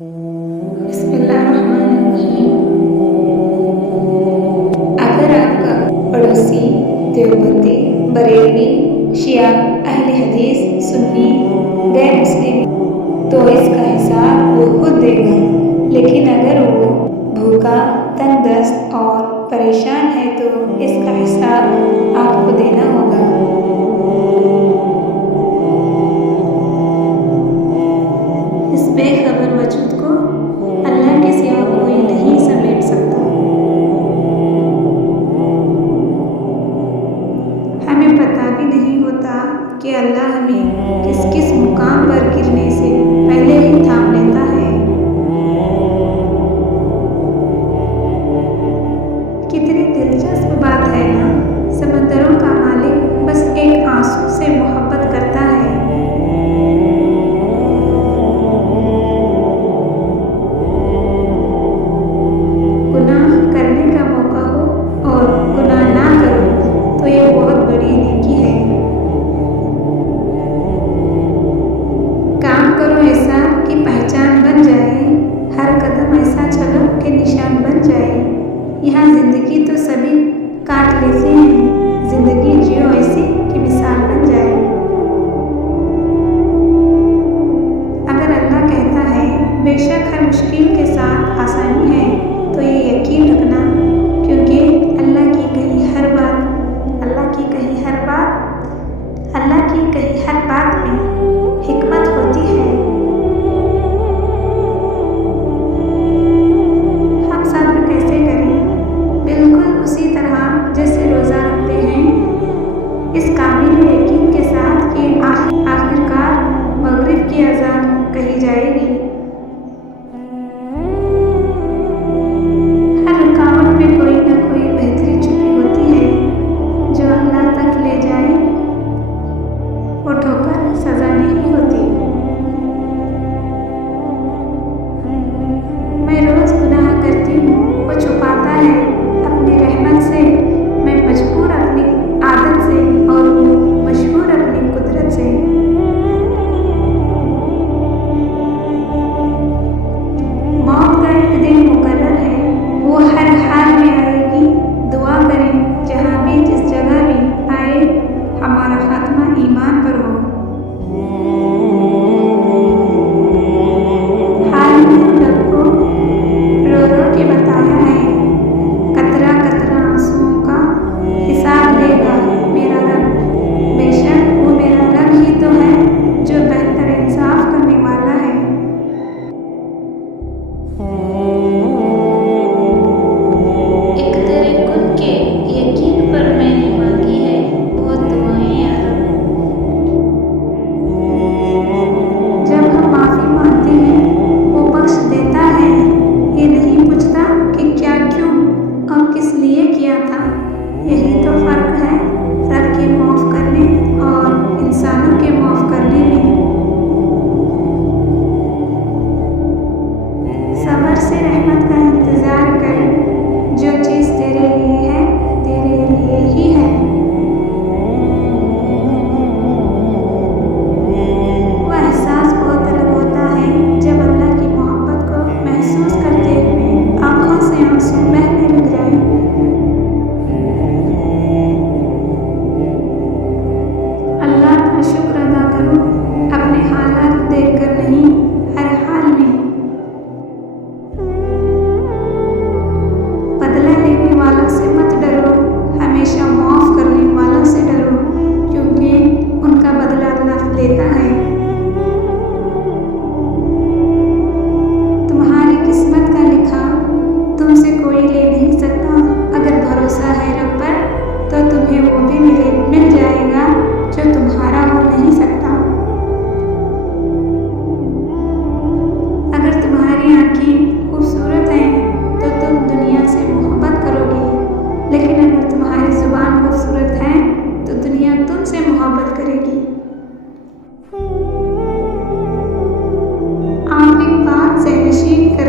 बिस्मिल्लाहिर्रहमानिर्रहीम। अगर आपका पड़ोसी देवबंदी, बरेलवी, शिया, अहले हदीस, सुन्नी, गैर मुस्लिम तो इसका हिसाब वो खुद देगा। लेकिन अगर वो भूखा, तंगदस्त और परेशान है तो इसका हिसाब आपको देना होगा। इस बेखबर वजूद को अल्लाह के सिवा कोई नहीं समेट सकता। हमें पता भी नहीं होता कि अल्लाह हमें किस किस मुकाम पर गिरने से पहले ही थाम लेता है। कितनी दिलचस्प बात है ना, समंदरों का मालिक बस एक आंसू से मोहब्बत करता है। गुनाह करने का मौका हो और गुनाह ना करो तो ये बहुत बड़ी नेकी है। काम करो ऐसा कि पहचान बन जाए, हर कदम ऐसा चलो कि निशान बन जाए। यहाँ जिंदगी तो सभी काट लेते हैं, जिंदगी जियो ऐसी कि मिसाल बन जाए। अगर अल्लाह कहता है बेशक हर मुश्किल के साथ आसानी है, तो ये यकीन रखना, क्योंकि अल्लाह की कही हर बात में हिकमत होती है। हम सब्र कैसे करें? बिल्कुल उसी तरह जैसे रोज़ा रखते हैं, इस काबिल यकीन के साथ कि आखिरकार मगरिब की अज़ान कही जाएगी। हर रुकावट में कोई न कोई बेहतरी छुपी होती है जो अल्लाह तक ले जाए। वो ठोकर सजा नहीं होती। मैं रोज गुनाह करती हूँ, वो छुपाता है अपनी रहमत से। मैं मजबूर अपनी आदत से और वो मशहूर अपनी कुदरत से। मौत का एक दिन मुकर्रर है, वो हर हाल में आएगी। दुआ करें जहाँ भी जिस जगह भी आए हमारा खात्मा ईमान पर हो। हाल में रब को रो रो के बताया है, कतरा कतरा आंसुओं का हिसाब लेगा मेरा रब। बेशक वो मेरा रब ही तो है जो बेहतर इंसाफ करने वाला है। एक तेरे कुन के यकीन पर मैंने मांगी है बहुत दुआएं या रब। जब हम माफी मांगते हैं वो बख्श देता है, ये नहीं पूछता कि क्या, क्यों और किस लिए किया था। यही तो फर्क है रब के माफ करने और इंसानों के माफ करने में। सब्र से रहमत का इंतजार कर, जो चीज़ तेरे लिए है तेरे लिए ही है। वह एहसास बहुत अलग होता है जब अल्लाह की मोहब्बत को महसूस करते हुए आंखों से आंसू बहने लग जाए। अल्लाह का शुक्र अदा करो, अपने हालात देखकर नहीं, हर हाल में। बदला लेने वालों से मत डरो, हमेशा माफ करने वालों से डरो, क्योंकि उनका बदला अल्लाह लेता है। तुम्हारी किस्मत का लिखा तुमसे कोई ले नहीं सकता। अगर भरोसा है रब पर तो तुम्हें वो भी मिल जाएगा जो तुम्हारा हो नहीं सकता। अगर तुम्हारी आंखें खूबसूरत हैं तो तुम दुनिया से मोहब्बत करोगे, लेकिन अगर तुम्हारी जुबान खूबसूरत है तो दुनिया तुमसे मोहब्बत करेगी। आप एक बात सहनशीन कर